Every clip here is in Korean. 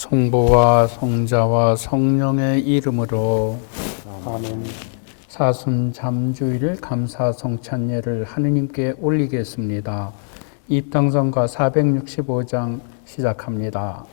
성부와 성자와 성령의 이름으로 아멘. 사순 잠주일 감사 성찬예를 하느님께 올리겠습니다. 입당성가 465장 시작합니다.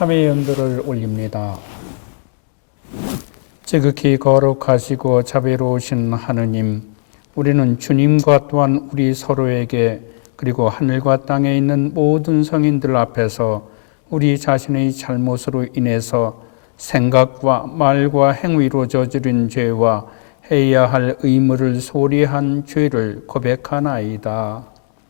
참회 연도를 올립니다. 지극히 거룩하시고 자비로우신 하느님, 우리는 주님과 또한 우리 서로에게 그리고 하늘과 땅에 있는 모든 성인들 앞에서 우리 자신의 잘못으로 인해서 생각과 말과 행위로 저지른 죄와 해야 할 의무를 소홀히 한 죄를 고백하나이다.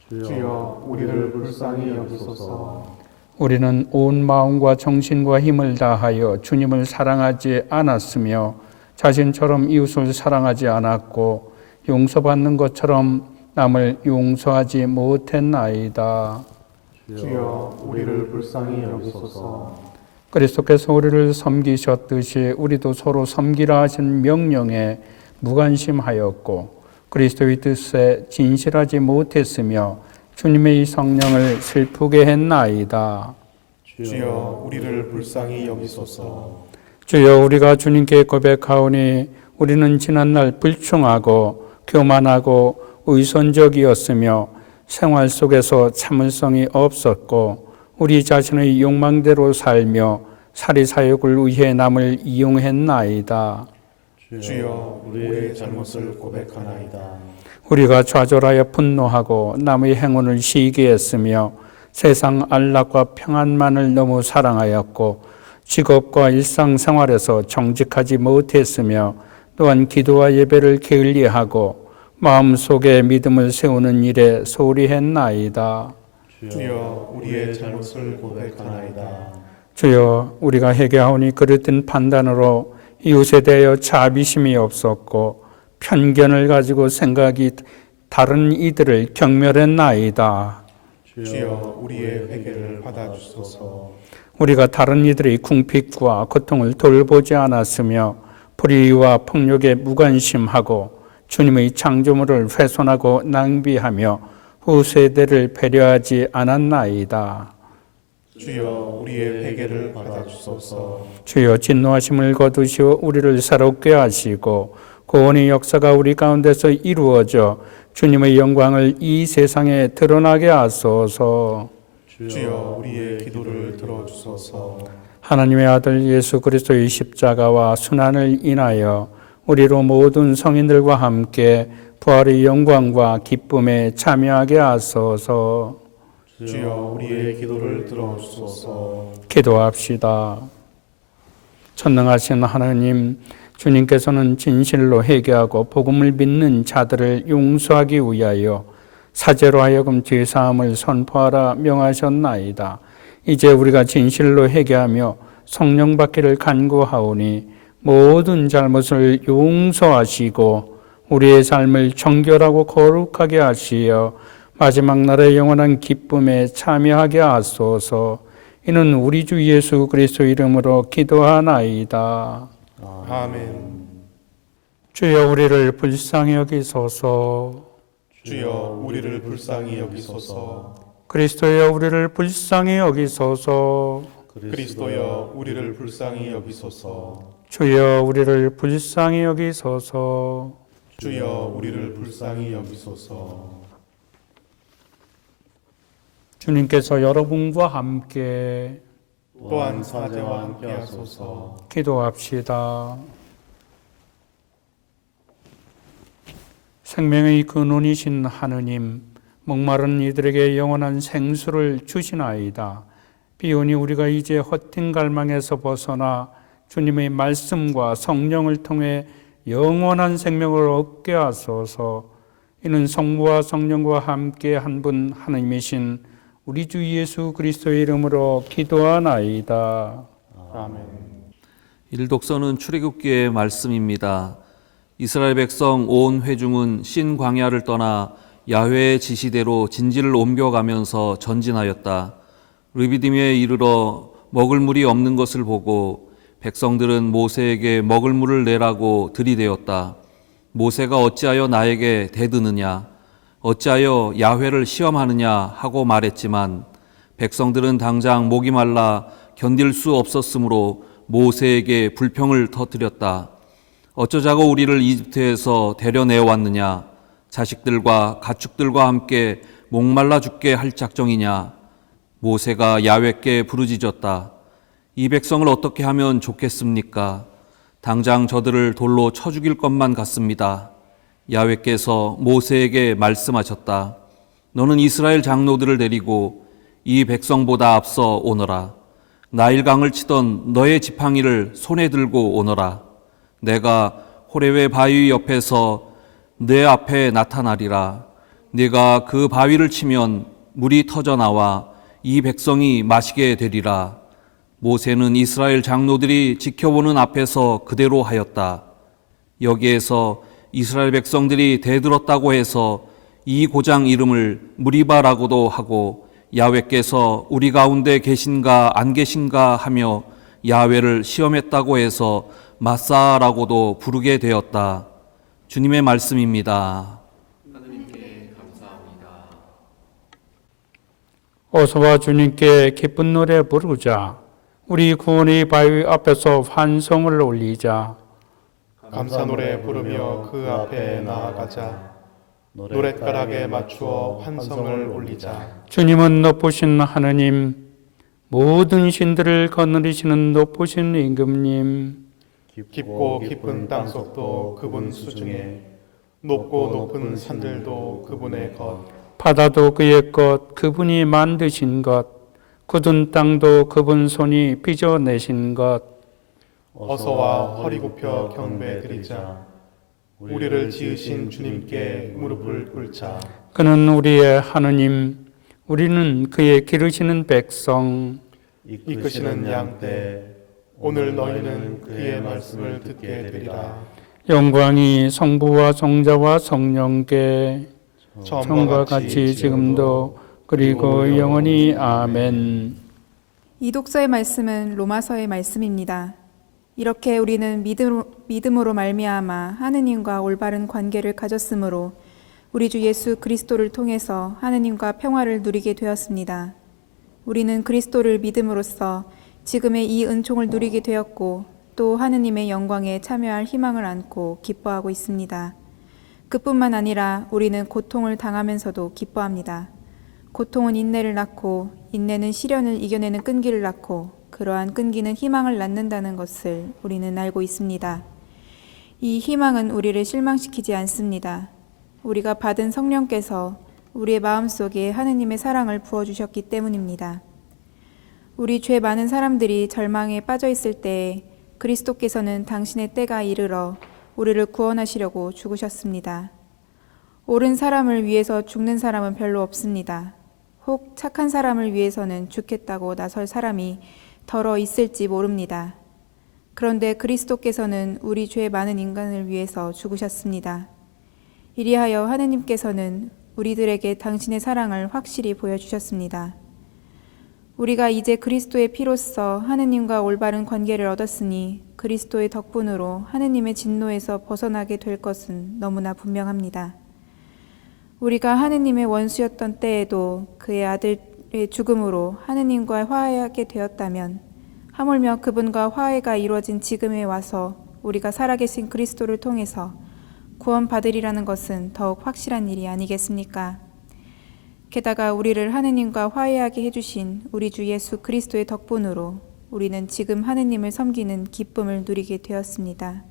주여 우리를 불쌍히 여기소서. 우리는 온 마음과 정신과 힘을 다하여 주님을 사랑하지 않았으며 자신처럼 이웃을 사랑하지 않았고 용서받는 것처럼 남을 용서하지 못했나이다. 주여 우리를 불쌍히 여기소서. 그리스도께서 우리를 섬기셨듯이 우리도 서로 섬기라 하신 명령에 무관심하였고 그리스도의 뜻에 진실하지 못했으며 주님의 성령을 슬프게 했나이다. 주여 우리를 불쌍히 여기소서. 주여 우리가 주님께 고백하오니 우리는 지난날 불충하고 교만하고 의손적이었으며 생활 속에서 참을성이 없었고 우리 자신의 욕망대로 살며 사리사욕을 위해 남을 이용했나이다. 주여 우리의 잘못을 고백하나이다. 우리가 좌절하여 분노하고 남의 행운을 시기했으며 세상 안락과 평안만을 너무 사랑하였고 직업과 일상생활에서 정직하지 못했으며 또한 기도와 예배를 게을리하고 마음속에 믿음을 세우는 일에 소홀히 했나이다. 주여 우리의 잘못을 고백하나이다. 주여 우리가 회개하오니 그릇된 판단으로 이웃에 대하여 자비심이 없었고 편견을 가지고 생각이 다른 이들을 경멸했나이다. 주여 우리의 회개를 받아주소서. 우리가 다른 이들의 궁핍과 고통을 돌보지 않았으며 불의와 폭력에 무관심하고 주님의 창조물을 훼손하고 낭비하며 후세대를 배려하지 않았나이다. 주여 우리의 회개를 받아주소서. 주여 진노하심을 거두시어 우리를 새롭게 하시고 구원의 역사가 우리 가운데서 이루어져 주님의 영광을 이 세상에 드러나게 하소서. 주여 우리의 기도를 들어주소서. 하나님의 아들 예수 그리스도의 십자가와 순환을 인하여 우리로 모든 성인들과 함께 부활의 영광과 기쁨에 참여하게 하소서. 주여 우리의 기도를 들어주소서. 기도합시다. 전능하신 하나님, 주님께서는 진실로 회개하고 복음을 믿는 자들을 용서하기 위하여 사제로 하여금 죄사함을 선포하라 명하셨나이다. 이제 우리가 진실로 회개하며 성령 받기를 간구하오니 모든 잘못을 용서하시고 우리의 삶을 정결하고 거룩하게 하시어 마지막 날의 영원한 기쁨에 참여하게 하소서. 이는 우리 주 예수 그리스도 이름으로 기도하나이다. 아멘. 주여 우리를 불쌍히 여기소서. 주여 우리를 불쌍히 여기소서. 그리스도여 우리를 불쌍히 여기소서. 그리스도여 우리를 불쌍히 여기소서. 주여 우리를 불쌍히 여기소서. 주여 우리를 불쌍히 여기소서. 주님께서 여러분과 함께 또한 사제와 함께하소서. 기도합시다. 생명의 근원이신 하느님, 목마른 이들에게 영원한 생수를 주시나이다. 비오니 우리가 이제 헛된 갈망에서 벗어나 주님의 말씀과 성령을 통해 영원한 생명을 얻게 하소서. 이는 성부와 성령과 함께 한 분 하나님이신 우리 주 예수 그리스도의 이름으로 기도하나이다. 아멘. 일독서는 출애굽기의 말씀입니다. 이스라엘 백성 온 회중은 신 광야를 떠나 야훼의 지시대로 진지를 옮겨가면서 전진하였다. 르비딤에 이르러 먹을 물이 없는 것을 보고 백성들은 모세에게 먹을 물을 내라고 들이대었다. 모세가 어찌하여 나에게 대드느냐? 어찌하여 야훼를 시험하느냐 하고 말했지만 백성들은 당장 목이 말라 견딜 수 없었으므로 모세에게 불평을 터뜨렸다. 어쩌자고 우리를 이집트에서 데려내왔느냐? 자식들과 가축들과 함께 목말라 죽게 할 작정이냐? 모세가 야훼께 부르짖었다. 이 백성을 어떻게 하면 좋겠습니까? 당장 저들을 돌로 쳐 죽일 것만 같습니다. 야훼께서 모세에게 말씀하셨다. 너는 이스라엘 장로들을 데리고 이 백성보다 앞서 오너라. 나일강을 치던 너의 지팡이를 손에 들고 오너라. 내가 호레외 바위 옆에서 내 앞에 나타나리라. 네가 그 바위를 치면 물이 터져 나와 이 백성이 마시게 되리라. 모세는 이스라엘 장로들이 지켜보는 앞에서 그대로 하였다. 여기에서 이스라엘 백성들이 대들었다고 해서 이 고장 이름을 무리바라고도 하고 야훼께서 우리 가운데 계신가 안 계신가 하며 야훼를 시험했다고 해서 마사라고도 부르게 되었다. 주님의 말씀입니다. 어서와 주님께 기쁜 노래 부르자. 우리 구원의 바위 앞에서 환성을 올리자. 감사 노래 부르며 그 앞에 나아가자. 노랫가락에 맞추어 환성을 올리자. 주님은 높으신 하느님, 모든 신들을 거느리시는 높으신 임금님, 깊고 깊은 땅속도 그분 수중에, 높고 높은 산들도 그분의 것, 바다도 그의 것, 그분이 만드신 것, 굳은 땅도 그분 손이 빚어내신 것. 어서와 허리 굽혀 경배드리자. 우리를 지으신 주님께 무릎을 꿇자. 그는 우리의 하느님, 우리는 그의 기르시는 백성. 이끄시는 양떼, 오늘 너희는 그의 말씀을 듣게 되리라. 영광이 성부와 성자와 성령께 처음과 같이 지금도 그리고 영원히 아멘. 이 독서의 말씀은 로마서의 말씀입니다. 이렇게 우리는 믿음으로 말미암아 하느님과 올바른 관계를 가졌으므로 우리 주 예수 그리스도를 통해서 하느님과 평화를 누리게 되었습니다. 우리는 그리스도를 믿음으로써 지금의 이 은총을 누리게 되었고 또 하느님의 영광에 참여할 희망을 안고 기뻐하고 있습니다. 그뿐만 아니라 우리는 고통을 당하면서도 기뻐합니다. 고통은 인내를 낳고 인내는 시련을 이겨내는 끈기를 낳고 그러한 끈기는 희망을 낳는다는 것을 우리는 알고 있습니다. 이 희망은 우리를 실망시키지 않습니다. 우리가 받은 성령께서 우리의 마음속에 하느님의 사랑을 부어주셨기 때문입니다. 우리 죄 많은 사람들이 절망에 빠져 있을 때에 그리스도께서는 당신의 때가 이르러 우리를 구원하시려고 죽으셨습니다. 옳은 사람을 위해서 죽는 사람은 별로 없습니다. 혹 착한 사람을 위해서는 죽겠다고 나설 사람이 덜어 있을지 모릅니다. 그런데 그리스도께서는 우리 죄 많은 인간을 위해서 죽으셨습니다. 이리하여 하느님께서는 우리들에게 당신의 사랑을 확실히 보여주셨습니다. 우리가 이제 그리스도의 피로써 하느님과 올바른 관계를 얻었으니 그리스도의 덕분으로 하느님의 진노에서 벗어나게 될 것은 너무나 분명합니다. 우리가 하느님의 원수였던 때에도 그의 아들의 죽음으로 하느님과 화해하게 되었다면 하물며 그분과 화해가 이루어진 지금에 와서 우리가 살아계신 그리스도를 통해서 구원받으리라는 것은 더욱 확실한 일이 아니겠습니까? 게다가 우리를 하느님과 화해하게 해주신 우리 주 예수 그리스도의 덕분으로 우리는 지금 하느님을 섬기는 기쁨을 누리게 되었습니다.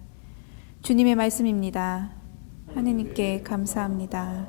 주님의 말씀입니다. 하느님께 감사합니다.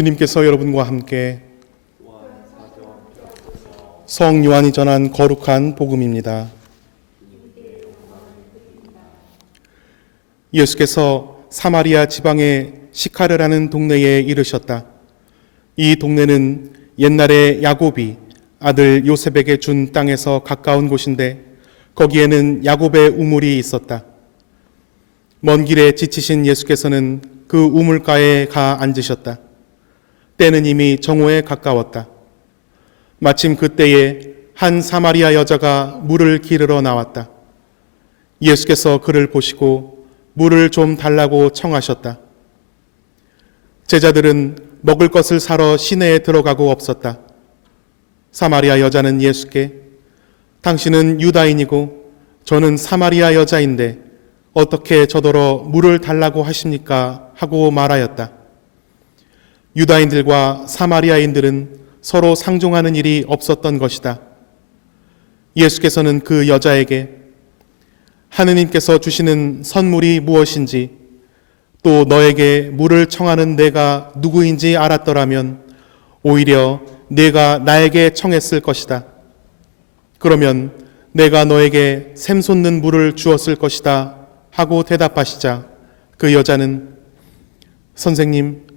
주님께서 여러분과 함께 성 요한이 전한 거룩한 복음입니다. 예수께서 사마리아 지방의 시카르라는 동네에 이르셨다. 이 동네는 옛날에 야곱이 아들 요셉에게 준 땅에서 가까운 곳인데 거기에는 야곱의 우물이 있었다. 먼 길에 지치신 예수께서는 그 우물가에 가 앉으셨다. 때는 이미 정오에 가까웠다. 마침 그때에 한 사마리아 여자가 물을 기르러 나왔다. 예수께서 그를 보시고 물을 좀 달라고 청하셨다. 제자들은 먹을 것을 사러 시내에 들어가고 없었다. 사마리아 여자는 예수께 당신은 유다인이고 저는 사마리아 여자인데 어떻게 저더러 물을 달라고 하십니까? 하고 말하였다. 유다인들과 사마리아인들은 서로 상종하는 일이 없었던 것이다. 예수께서는 그 여자에게 하느님께서 주시는 선물이 무엇인지 또 너에게 물을 청하는 내가 누구인지 알았더라면 오히려 내가 나에게 청했을 것이다. 그러면 내가 너에게 샘솟는 물을 주었을 것이다 하고 대답하시자 그 여자는 선생님,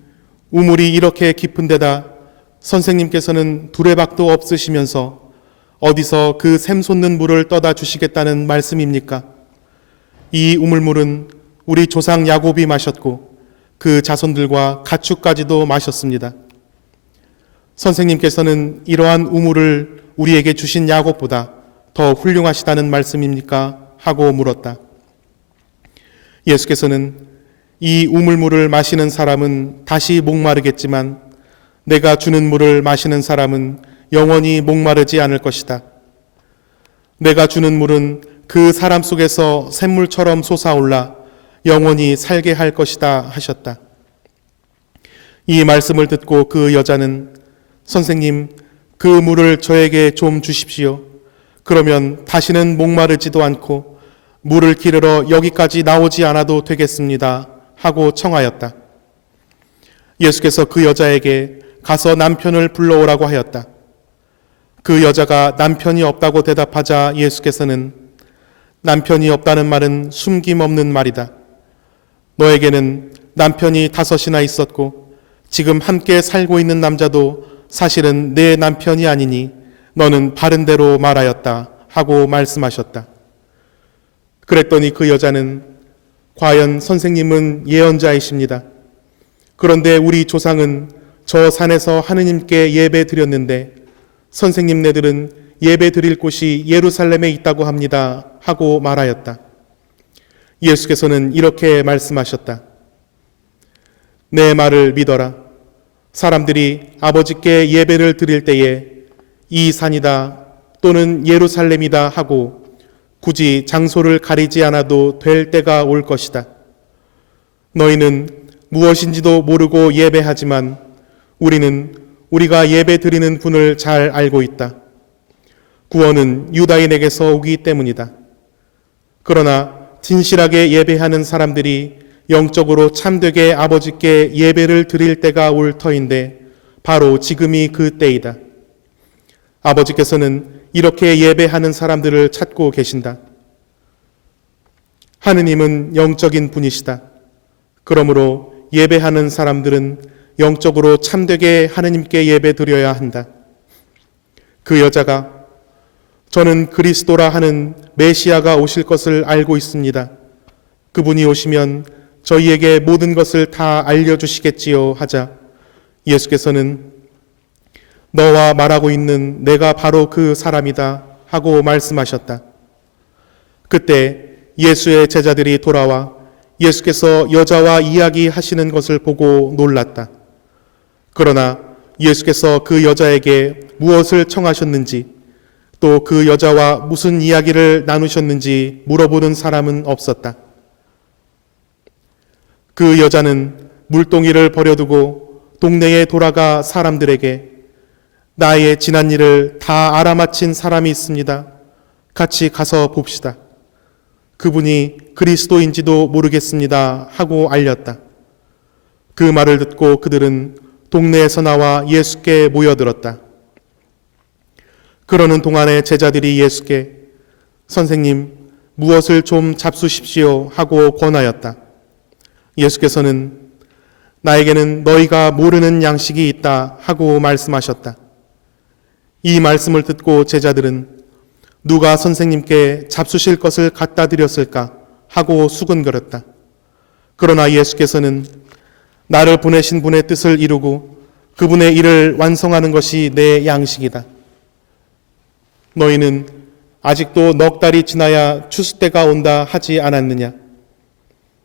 우물이 이렇게 깊은 데다 선생님께서는 두레박도 없으시면서 어디서 그 샘솟는 물을 떠다 주시겠다는 말씀입니까? 이 우물물은 우리 조상 야곱이 마셨고 그 자손들과 가축까지도 마셨습니다. 선생님께서는 이러한 우물을 우리에게 주신 야곱보다 더 훌륭하시다는 말씀입니까? 하고 물었다. 예수께서는 이 우물물을 마시는 사람은 다시 목마르겠지만 내가 주는 물을 마시는 사람은 영원히 목마르지 않을 것이다. 내가 주는 물은 그 사람 속에서 샘물처럼 솟아올라 영원히 살게 할 것이다 하셨다. 이 말씀을 듣고 그 여자는 선생님, 그 물을 저에게 좀 주십시오. 그러면 다시는 목마르지도 않고 물을 기르러 여기까지 나오지 않아도 되겠습니다. 하고 청하였다. 예수께서 그 여자에게 가서 남편을 불러오라고 하였다. 그 여자가 남편이 없다고 대답하자 예수께서는 남편이 없다는 말은 숨김없는 말이다. 너에게는 남편이 5이나 있었고 지금 함께 살고 있는 남자도 사실은 내 남편이 아니니 너는 바른 대로 말하였다 하고 말씀하셨다. 그랬더니 그 여자는 과연 선생님은 예언자이십니다. 그런데 우리 조상은 저 산에서 하느님께 예배 드렸는데 선생님네들은 예배 드릴 곳이 예루살렘에 있다고 합니다 하고 말하였다. 예수께서는 이렇게 말씀하셨다. 내 말을 믿어라. 사람들이 아버지께 예배를 드릴 때에 이 산이다 또는 예루살렘이다 하고 굳이 장소를 가리지 않아도 될 때가 올 것이다. 너희는 무엇인지도 모르고 예배하지만 우리는 우리가 예배 드리는 분을 잘 알고 있다. 구원은 유다인에게서 오기 때문이다. 그러나 진실하게 예배하는 사람들이 영적으로 참되게 아버지께 예배를 드릴 때가 올 터인데 바로 지금이 그 때이다. 아버지께서는 이렇게 예배하는 사람들을 찾고 계신다. 하느님은 영적인 분이시다. 그러므로 예배하는 사람들은 영적으로 참되게 하느님께 예배 드려야 한다. 그 여자가 저는 그리스도라 하는 메시아가 오실 것을 알고 있습니다. 그분이 오시면 저희에게 모든 것을 다 알려주시겠지요 하자 예수께서는 너와 말하고 있는 내가 바로 그 사람이다 하고 말씀하셨다. 그때 예수의 제자들이 돌아와 예수께서 여자와 이야기하시는 것을 보고 놀랐다. 그러나 예수께서 그 여자에게 무엇을 청하셨는지 또 그 여자와 무슨 이야기를 나누셨는지 물어보는 사람은 없었다. 그 여자는 물동이를 버려두고 동네에 돌아가 사람들에게 나의 지난 일을 다 알아맞힌 사람이 있습니다. 같이 가서 봅시다. 그분이 그리스도인지도 모르겠습니다. 하고 알렸다. 그 말을 듣고 그들은 동네에서 나와 예수께 모여들었다. 그러는 동안에 제자들이 예수께 선생님 무엇을 좀 잡수십시오 하고 권하였다. 예수께서는 나에게는 너희가 모르는 양식이 있다 하고 말씀하셨다. 이 말씀을 듣고 제자들은 누가 선생님께 잡수실 것을 갖다 드렸을까 하고 수군거렸다. 그러나 예수께서는 나를 보내신 분의 뜻을 이루고 그분의 일을 완성하는 것이 내 양식이다. 너희는 아직도 넉 달이 지나야 추수 때가 온다 하지 않았느냐?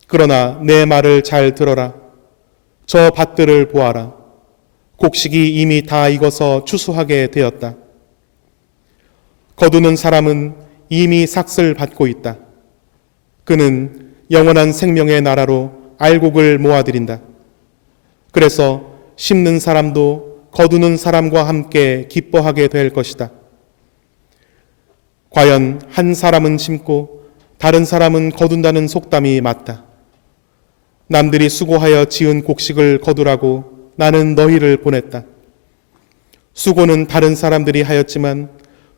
그러나 내 말을 잘 들어라. 저 밭들을 보아라. 곡식이 이미 다 익어서 추수하게 되었다. 거두는 사람은 이미 삭슬 받고 있다. 그는 영원한 생명의 나라로 알곡을 모아들인다. 그래서 심는 사람도 거두는 사람과 함께 기뻐하게 될 것이다. 과연 한 사람은 심고 다른 사람은 거둔다는 속담이 맞다. 남들이 수고하여 지은 곡식을 거두라고 나는 너희를 보냈다. 수고는 다른 사람들이 하였지만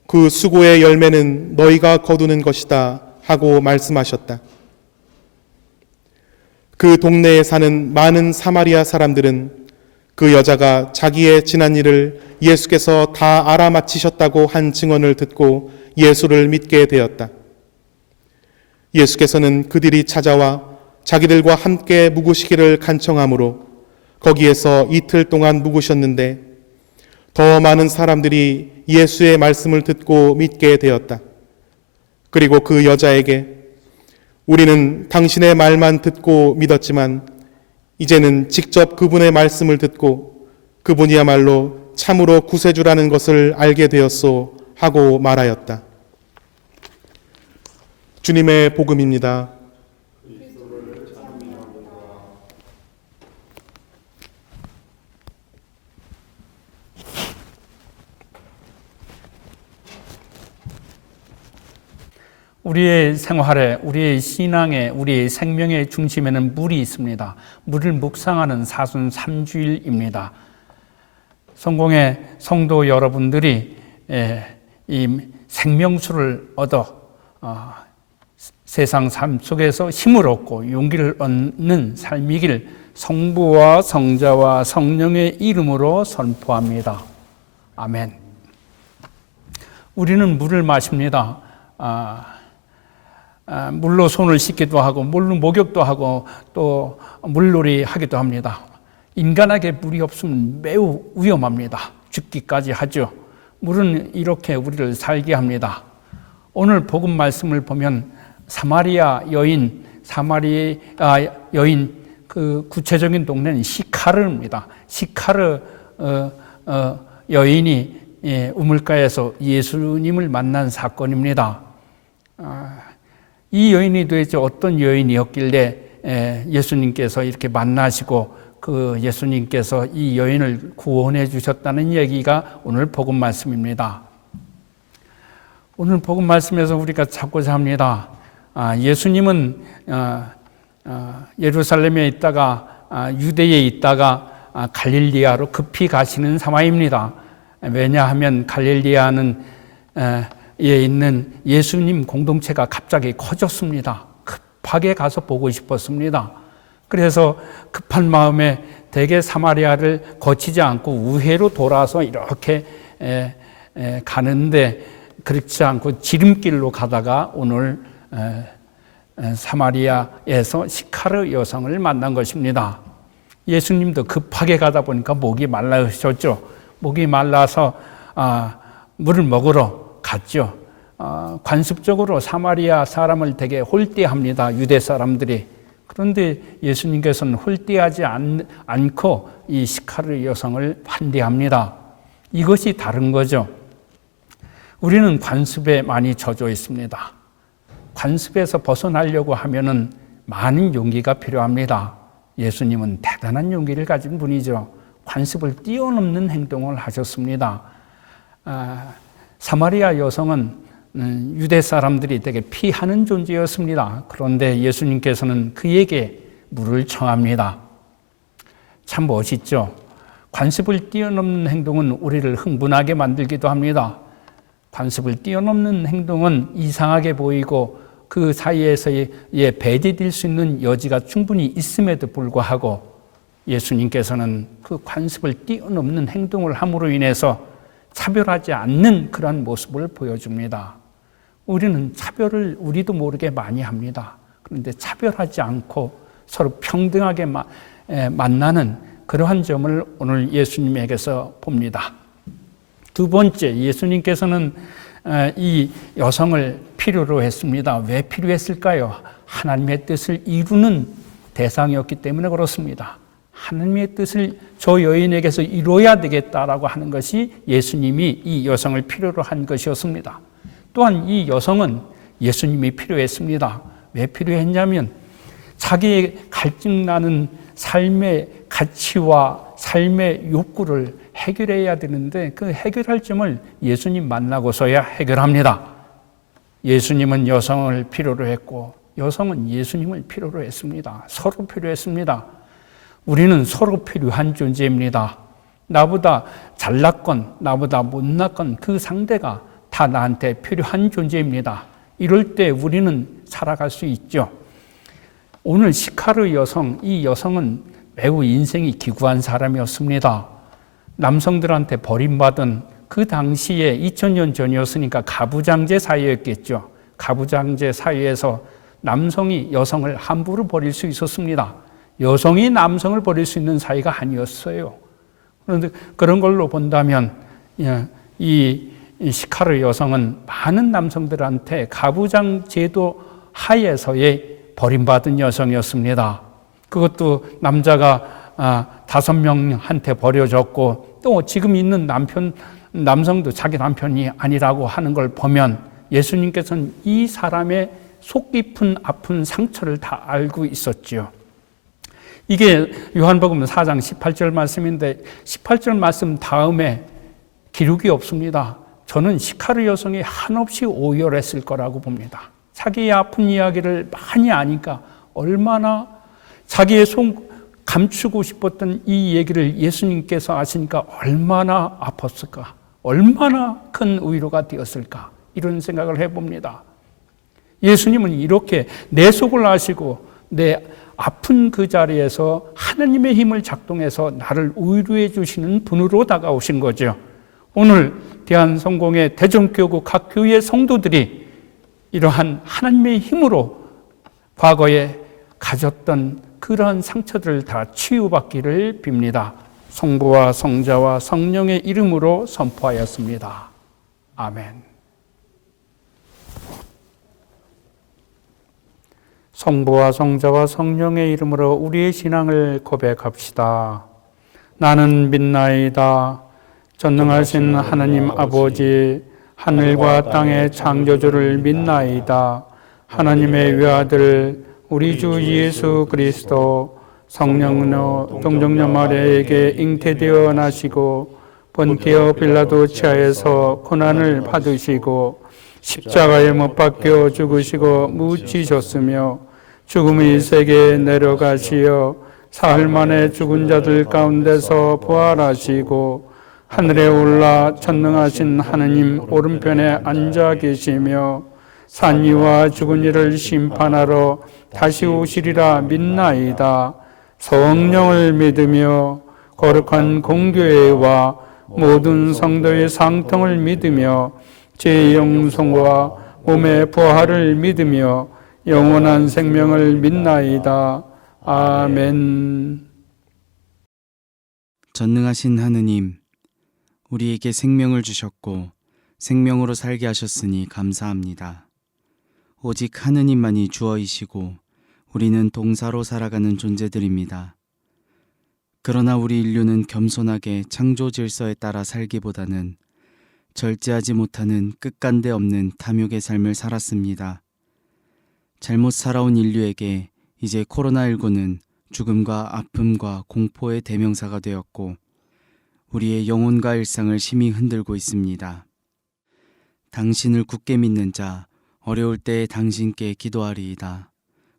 그 수고의 열매는 너희가 거두는 것이다 하고 말씀하셨다. 그 동네에 사는 많은 사마리아 사람들은 그 여자가 자기의 지난 일을 예수께서 다 알아맞히셨다고 한 증언을 듣고 예수를 믿게 되었다. 예수께서는 그들이 찾아와 자기들과 함께 묵으시기를 간청하므로 거기에서 이틀 동안 묵으셨는데 더 많은 사람들이 예수의 말씀을 듣고 믿게 되었다. 그리고 그 여자에게 우리는 당신의 말만 듣고 믿었지만 이제는 직접 그분의 말씀을 듣고 그분이야말로 참으로 구세주라는 것을 알게 되었소 하고 말하였다. 주님의 복음입니다. 우리의 생활에, 우리의 신앙에, 우리의 생명의 중심에는 물이 있습니다. 물을 묵상하는 사순 3주일입니다. 성공의 성도 여러분들이 이 생명수를 얻어 세상 삶 속에서 힘을 얻고 용기를 얻는 삶이길 성부와 성자와 성령의 이름으로 선포합니다. 아멘. 우리는 물을 마십니다. 물로 손을 씻기도 하고 물로 목욕도 하고 또 물놀이 하기도 합니다. 인간에게 물이 없으면 매우 위험합니다. 죽기까지 하죠. 물은 이렇게 우리를 살게 합니다. 오늘 복음 말씀을 보면 사마리아 여인 그 구체적인 동네는 시카르입니다. 시카르 여인이 우물가에서 예수님을 만난 사건입니다. 이 여인이 도대체 어떤 여인이었길래 예수님께서 이렇게 만나시고 그 예수님께서 이 여인을 구원해 주셨다는 얘기가 오늘 복음 말씀입니다. 오늘 복음 말씀에서 우리가 찾고자 합니다. 예수님은 예루살렘에 있다가 유대에 있다가 갈릴리아로 급히 가시는 상황입니다. 왜냐하면 갈릴리아는 에 있는 예수님 공동체가 갑자기 커졌습니다. 급하게 가서 보고 싶었습니다. 그래서 급한 마음에 대개 사마리아를 거치지 않고 우회로 돌아서 이렇게 가는데 그렇지 않고 지름길로 가다가 오늘 사마리아에서 시카르 여성을 만난 것입니다. 예수님도 급하게 가다 보니까 목이 말라셨죠. 목이 말라서 물을 먹으러 갔죠. 관습적으로 사마리아 사람을 되게 홀대합니다. 유대 사람들이. 그런데 예수님께서는 홀대하지 않고 이 시카르 여성을 환대합니다. 이것이 다른 거죠. 우리는 관습에 많이 젖어 있습니다. 관습에서 벗어나려고 하면은 많은 용기가 필요합니다. 예수님은 대단한 용기를 가진 분이죠. 관습을 뛰어넘는 행동을 하셨습니다. 사마리아 여성은 유대 사람들이 되게 피하는 존재였습니다. 그런데 예수님께서는 그에게 물을 청합니다. 참 멋있죠? 관습을 뛰어넘는 행동은 우리를 흥분하게 만들기도 합니다. 관습을 뛰어넘는 행동은 이상하게 보이고 그 사이에서의 배제될 수 있는 여지가 충분히 있음에도 불구하고 예수님께서는 그 관습을 뛰어넘는 행동을 함으로 인해서 차별하지 않는 그런 모습을 보여줍니다. 우리는 차별을 우리도 모르게 많이 합니다. 그런데 차별하지 않고 서로 평등하게 만나는 그러한 점을 오늘 예수님에게서 봅니다. 두 번째, 예수님께서는 이 여성을 필요로 했습니다. 왜 필요했을까요? 하나님의 뜻을 이루는 대상이었기 때문에 그렇습니다. 하나님의 뜻을 저 여인에게서 이루어야 되겠다라고 하는 것이 예수님이 이 여성을 필요로 한 것이었습니다. 또한 이 여성은 예수님이 필요했습니다. 왜 필요했냐면 자기의 갈증나는 삶의 가치와 삶의 욕구를 해결해야 되는데 그 해결할 점을 예수님 만나고서야 해결합니다. 예수님은 여성을 필요로 했고 여성은 예수님을 필요로 했습니다. 서로 필요했습니다. 우리는 서로 필요한 존재입니다. 나보다 잘났건 나보다 못났건 그 상대가 다 나한테 필요한 존재입니다. 이럴 때 우리는 살아갈 수 있죠. 오늘 시카르 여성, 이 여성은 매우 인생이 기구한 사람이었습니다. 남성들한테 버림받은 그 당시에 2000년 전이었으니까 가부장제 사회였겠죠. 가부장제 사회에서 남성이 여성을 함부로 버릴 수 있었습니다. 여성이 남성을 버릴 수 있는 사회가 아니었어요. 그런데 그런 걸로 본다면 이 시카르 여성은 많은 남성들한테 가부장 제도 하에서의 버림받은 여성이었습니다. 그것도 남자가 5명한테 버려졌고 또 지금 있는 남성도 자기 남편이 아니라고 하는 걸 보면 예수님께서는 이 사람의 속 깊은 아픈 상처를 다 알고 있었지요. 이게 요한복음 4장 18절 말씀인데 18절 말씀 다음에 기록이 없습니다. 저는 시카르 여성이 한없이 오열했을 거라고 봅니다. 자기의 아픈 이야기를 많이 아니까 얼마나 자기의 속 감추고 싶었던 이 얘기를 예수님께서 아시니까 얼마나 아팠을까, 얼마나 큰 위로가 되었을까, 이런 생각을 해봅니다. 예수님은 이렇게 내 속을 아시고 내 아픈 그 자리에서 하나님의 힘을 작동해서 나를 위로해 주시는 분으로 다가오신 거죠. 오늘 대한성공회 대전교구 각 교회 성도들이 이러한 하나님의 힘으로 과거에 가졌던 그러한 상처들을 다 치유받기를 빕니다. 성부와 성자와 성령의 이름으로 선포하였습니다. 아멘. 성부와 성자와 성령의 이름으로 우리의 신앙을 고백합시다. 나는 믿나이다. 전능하신 하나님 아버지, 하늘과 땅의 창조주를 믿나이다. 하나님의 외아들 우리 주 예수 그리스도 성령으로 동정녀 마리아에게 잉태되어 나시고 본티어 빌라도 치하에서 고난을 받으시고 십자가에 못 박혀 죽으시고 묻히셨으며 죽음의 세계에 내려가시어 사흘 만에 죽은 자들 가운데서 부활하시고 하늘에 올라 전능하신 하느님 오른편에 앉아 계시며 산 이와 죽은 이를 심판하러 다시 오시리라 믿나이다. 성령을 믿으며 거룩한 공교회와 모든 성도의 상통을 믿으며 제 영성과 몸의 부활을 믿으며 영원한 생명을 믿나이다. 아멘. 전능하신 하느님, 우리에게 생명을 주셨고 생명으로 살게 하셨으니 감사합니다. 오직 하느님만이 주어이시고 우리는 동사로 살아가는 존재들입니다. 그러나 우리 인류는 겸손하게 창조 질서에 따라 살기보다는 절제하지 못하는 끝간데 없는 탐욕의 삶을 살았습니다. 잘못 살아온 인류에게 이제 코로나19는 죽음과 아픔과 공포의 대명사가 되었고 우리의 영혼과 일상을 심히 흔들고 있습니다. 당신을 굳게 믿는 자, 어려울 때에 당신께 기도하리이다.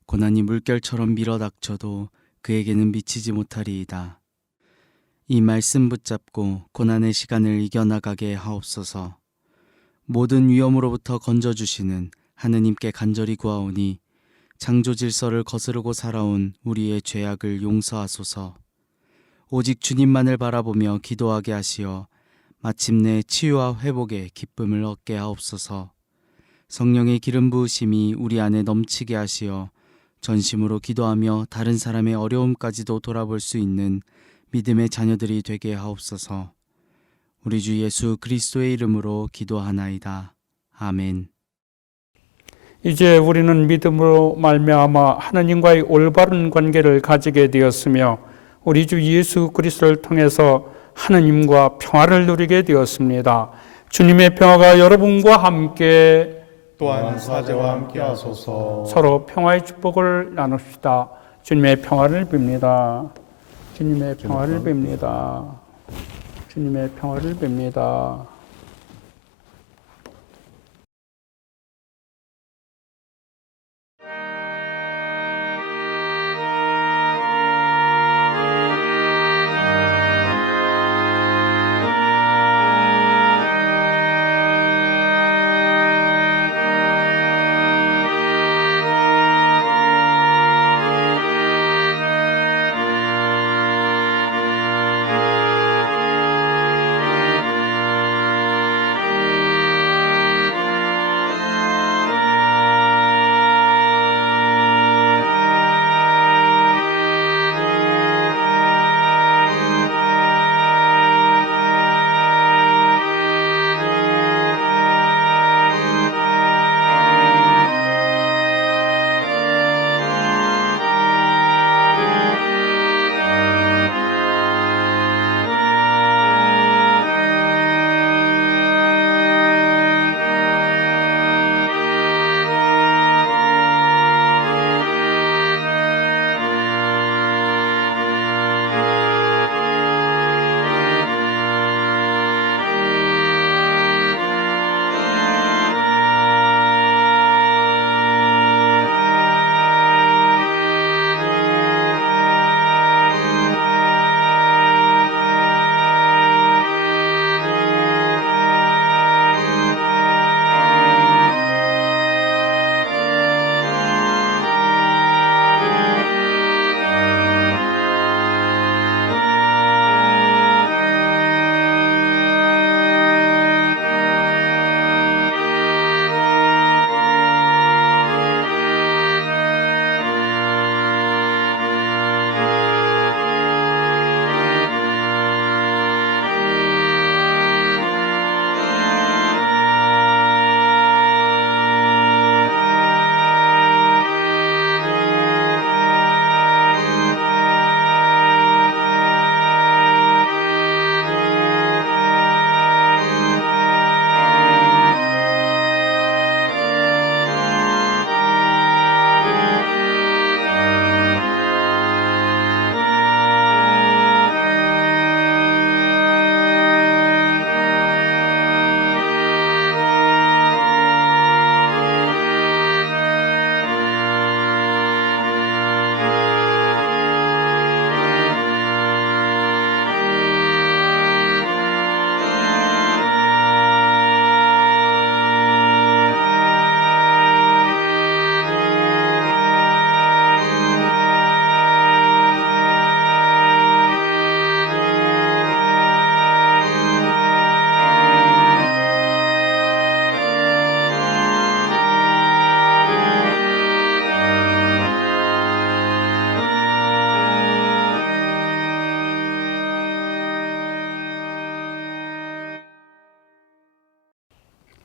고난이 물결처럼 밀어닥쳐도 그에게는 미치지 못하리이다. 이 말씀 붙잡고 고난의 시간을 이겨나가게 하옵소서. 모든 위험으로부터 건져주시는 하느님께 간절히 구하오니 창조 질서를 거스르고 살아온 우리의 죄악을 용서하소서. 오직 주님만을 바라보며 기도하게 하시어 마침내 치유와 회복의 기쁨을 얻게 하옵소서. 성령의 기름 부으심이 우리 안에 넘치게 하시어 전심으로 기도하며 다른 사람의 어려움까지도 돌아볼 수 있는 믿음의 자녀들이 되게 하옵소서. 우리 주 예수 그리스도의 이름으로 기도하나이다. 아멘. 이제 우리는 믿음으로 말미암아 하나님과의 올바른 관계를 가지게 되었으며 우리 주 예수 그리스도를 통해서 하나님과 평화를 누리게 되었습니다. 주님의 평화가 여러분과 함께 또한 사제와 함께 하소서. 서로 평화의 축복을 나눕시다. 주님의 평화를 빕니다. 주님의 평화를 빕니다. 주님의 평화를 빕니다.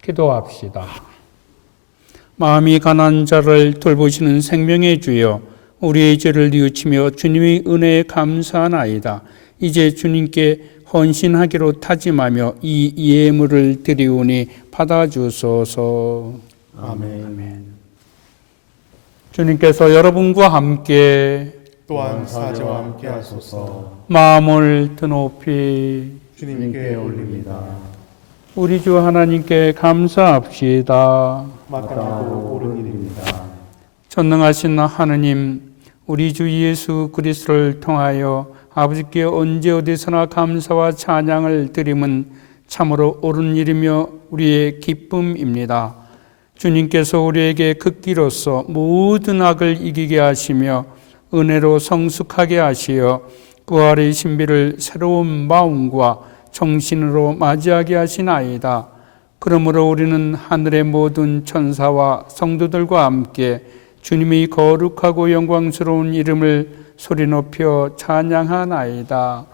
기도합시다. 마음이 가난한 자를 돌보시는 생명의 주여, 우리의 죄를 뉘우치며 주님의 은혜에 감사하나이다. 이제 주님께 헌신하기로 다짐하며 이 예물을 드리오니 받아주소서. 아멘. 주님께서 여러분과 함께 또한 사제와 함께 하소서. 마음을 드높이 주님께 올립니다. 우리 주 하나님께 감사합시다. 마땅하고 옳은 일입니다. 전능하신 하느님, 우리 주 예수 그리스도를 통하여 아버지께 언제 어디서나 감사와 찬양을 드림은 참으로 옳은 일이며 우리의 기쁨입니다. 주님께서 우리에게 극기로서 모든 악을 이기게 하시며 은혜로 성숙하게 하시어 부활의 신비를 새로운 마음과 정신으로 맞이하게 하시나이다. 그러므로 우리는 하늘의 모든 천사와 성도들과 함께 주님의 거룩하고 영광스러운 이름을 소리 높여 찬양하나이다.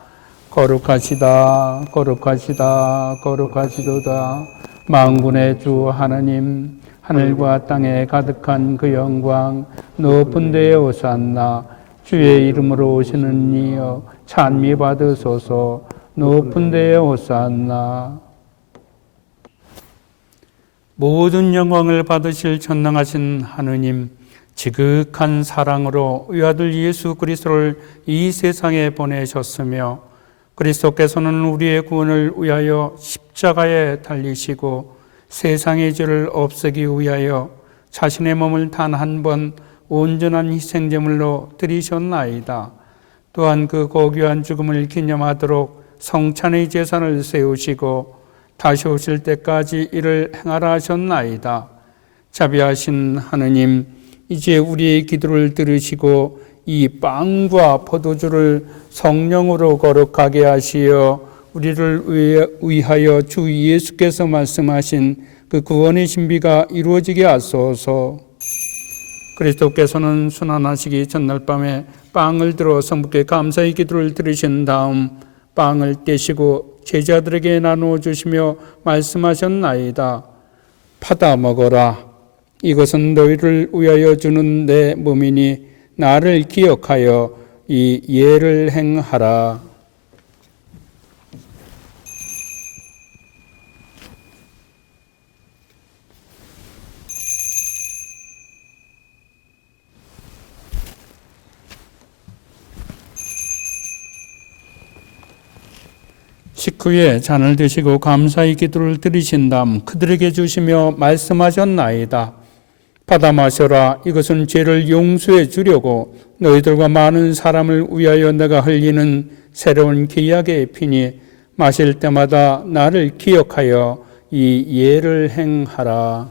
거룩하시다, 거룩하시다, 거룩하시도다. 만군의 주 하나님, 하늘과 땅에 가득한 그 영광, 높은 데에 오산나. 주의 이름으로 오시는 이여 찬미 받으소서. 높은 데에 오산나. 모든 영광을 받으실 전능하신 하느님, 지극한 사랑으로 의아들 예수 그리스도를 이 세상에 보내셨으며 그리스도께서는 우리의 구원을 위하여 십자가에 달리시고 세상의 죄를 없애기 위하여 자신의 몸을 단 한 번 온전한 희생제물로 드리셨나이다. 또한 그 고귀한 죽음을 기념하도록 성찬의 제사를 세우시고 다시 오실 때까지 이를 행하라 하셨나이다. 자비하신 하느님, 이제 우리의 기도를 들으시고 이 빵과 포도주를 성령으로 거룩하게 하시어 우리를 위하여 주 예수께서 말씀하신 그 구원의 신비가 이루어지게 하소서. 그리스도께서는 순환하시기 전날 밤에 빵을 들어 성부께 감사의 기도를 들으신 다음 빵을 떼시고 제자들에게 나누어 주시며 말씀하셨나이다. 받아 먹어라. 이것은 너희를 위하여 주는 내 몸이니 나를 기억하여 이 예를 행하라. 식후에 잔을 드시고 감사의 기도를 드리신 다음 그들에게 주시며 말씀하셨나이다. 받아 마셔라. 이것은 죄를 용서해 주려고 너희들과 많은 사람을 위하여 내가 흘리는 새로운 계약의 피니 마실 때마다 나를 기억하여 이 예를 행하라.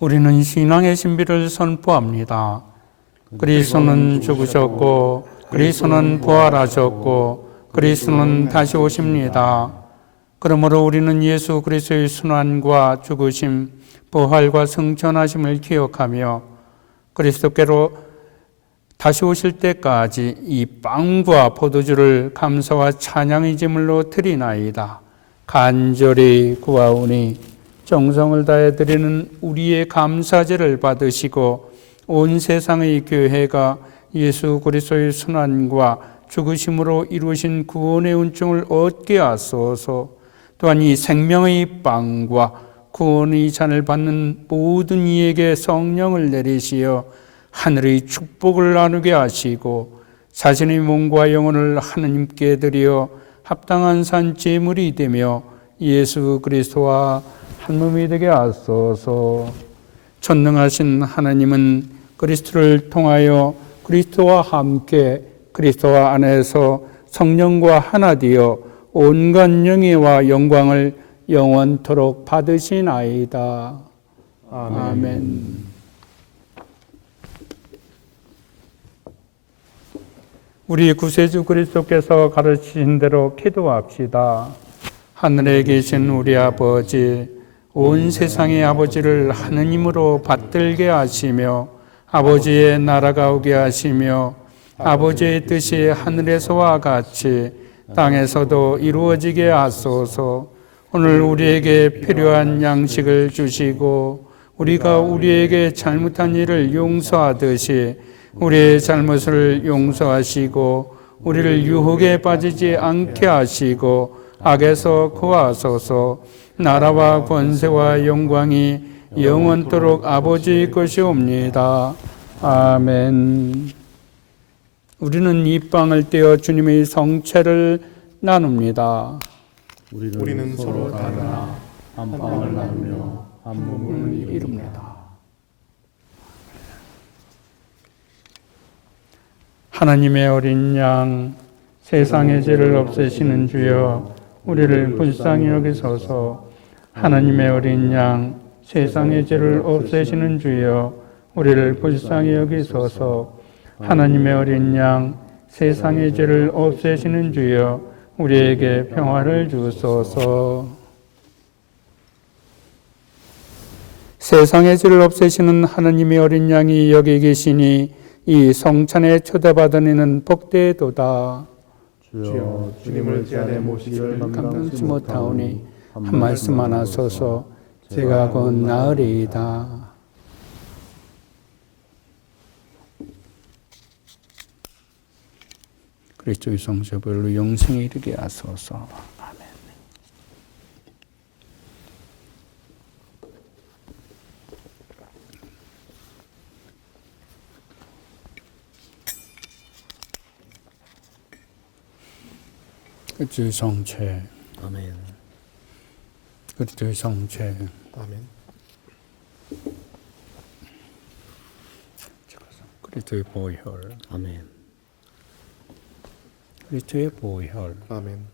우리는 신앙의 신비를 선포합니다. 그리스도는 죽으셨고 그리스도는 부활하셨고 그리스도는 다시 오십니다. 그러므로 우리는 예수 그리스도의 순환과 죽으심, 부활과 승천하심을 기억하며 그리스도께로 다시 오실 때까지 이 빵과 포도주를 감사와 찬양의 제물로 드리나이다. 간절히 구하오니 정성을 다해 드리는 우리의 감사제를 받으시고 온 세상의 교회가 예수 그리스도의 순환과 죽으심으로 이루신 구원의 은총을 얻게 하소서. 또한 이 생명의 빵과 구원의 잔을 받는 모든 이에게 성령을 내리시어 하늘의 축복을 나누게 하시고 자신의 몸과 영혼을 하느님께 드려 합당한 산 제물이 되며 예수 그리스도와 한 몸이 되게 하소서. 전능하신 하나님은 그리스도를 통하여 그리스도와 함께 그리스도와 안에서 성령과 하나 되어 온갖 영예와 영광을 영원토록 받으시나이다. 아멘. 우리 구세주 그리스도께서 가르치신 대로 기도합시다. 하늘에 계신 우리 아버지, 온 세상의 아버지를 하느님으로 받들게 하시며 아버지의 나라가 오게 하시며 아버지의 뜻이 하늘에서와 같이 땅에서도 이루어지게 하소서. 오늘 우리에게 필요한 양식을 주시고 우리가 우리에게 잘못한 일을 용서하듯이 우리의 잘못을 용서하시고 우리를 유혹에 빠지지 않게 하시고 악에서 구하소서. 나라와 권세와 영광이 영원토록 아버지 것이옵니다. 아멘. 우리는 이 빵을 떼어 주님의 성체를 나눕니다. 우리는 서로 다르나 한 빵을 나누며 한 몸을 이룹니다. 하나님의 어린 양, 세상의 죄를 없애시는 주여, 우리를 불쌍히 여기소서. 하나님의 어린 양, 세상의 죄를 없애시는 주여, 우리를 불쌍히 여기소서. 하나님의 어린 양, 세상의 죄를 없애시는 주여, 우리에게 평화를 주소서. 세상의 죄를 없애시는 하나님의 어린 양이 여기 계시니 이 성찬에 초대받은 이는 복되도다. 주여, 주님을 제 안에 모시기를 감당치 못하오니 한 말씀만 하소서. 제가 곧 나으리이다. 그리스도의 성체별로 영생에 이르게 하소서. 아멘. 그리스도의 성체, 아멘. 그리스도의 성체, 아멘. 그리스도의 보혈, 아멘. 그리스도의 보혈. 아멘.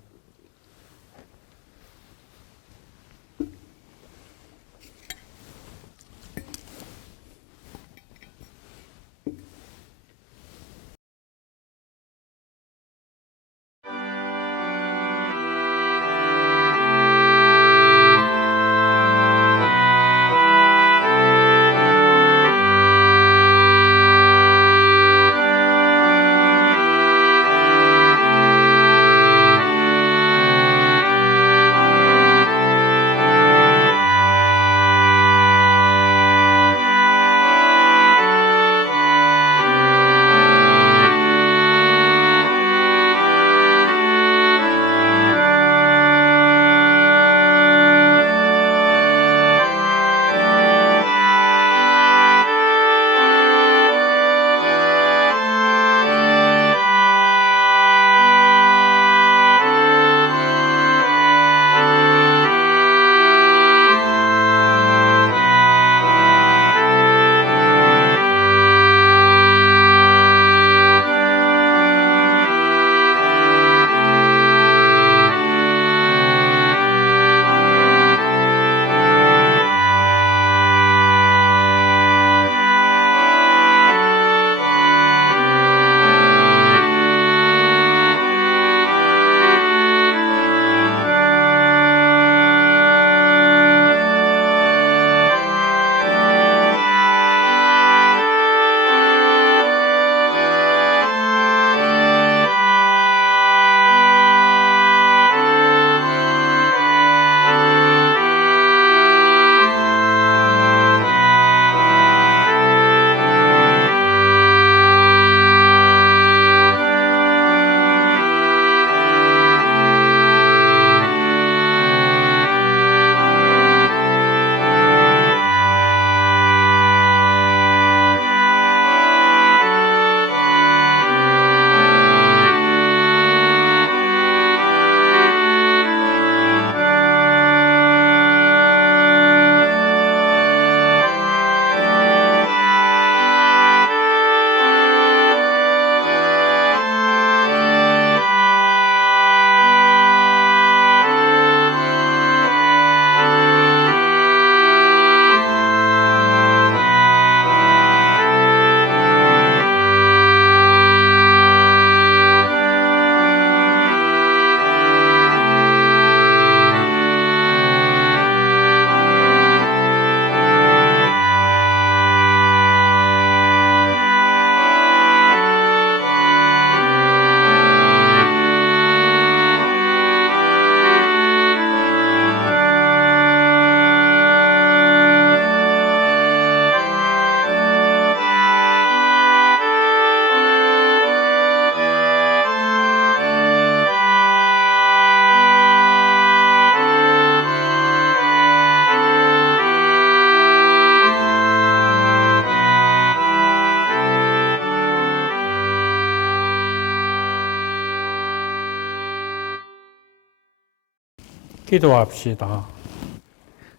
기도합시다.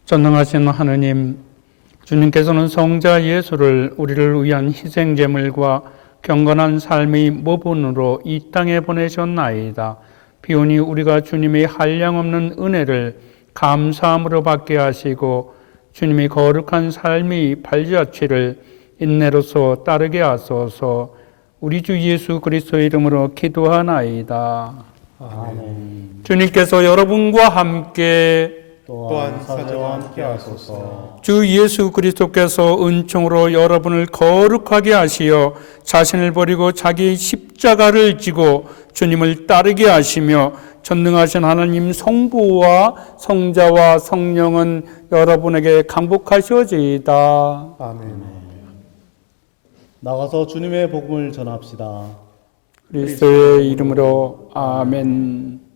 전능하신 하느님, 주님께서는 성자 예수를 우리를 위한 희생제물과 경건한 삶의 모본으로 이 땅에 보내셨나이다. 비오니 우리가 주님의 한량없는 은혜를 감사함으로 받게 하시고 주님의 거룩한 삶의 발자취를 인내로서 따르게 하소서. 우리 주 예수 그리스도의 이름으로 기도하나이다. 아멘. 주님께서 여러분과 함께 또한 사제와 함께 하소서. 주 예수 그리스도께서 은총으로 여러분을 거룩하게 하시어 자신을 버리고 자기 십자가를 지고 주님을 따르게 하시며 전능하신 하나님 성부와 성자와 성령은 여러분에게 강복하시어지이다. 아멘. 나가서 주님의 복음을 전합시다. 그리스도의 이름으로 아멘.